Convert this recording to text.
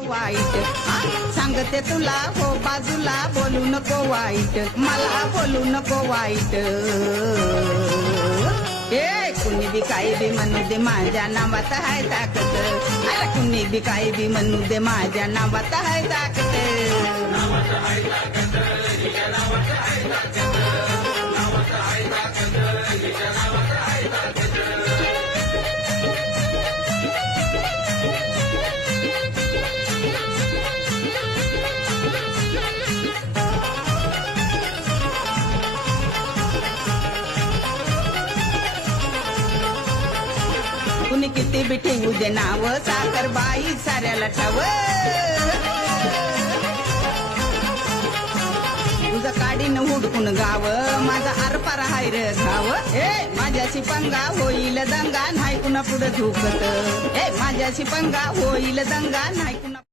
वाईट. सांगते तुला हो बाजूला बोलू नको वाईट. मला बोलू नको वाईट. हे कुणी बी काही बी म्हणू दे माझ्या नावात हाय ताकद. अरे कुणी बी काही बी म्हणू दे माझ्या नावात हाय ताकद. कोणी किती बी ठेवू दे नाव साखर बाई साऱ्याला ठाव. तुझं काडीन हुडकून गाव माझा आरपार हाय रे घाव ए माझ्याशी पंगा होईल दंगा नाही कुणा पुढे झोपत ए माझ्याशी पंगा होईल दंगा नाही कुणा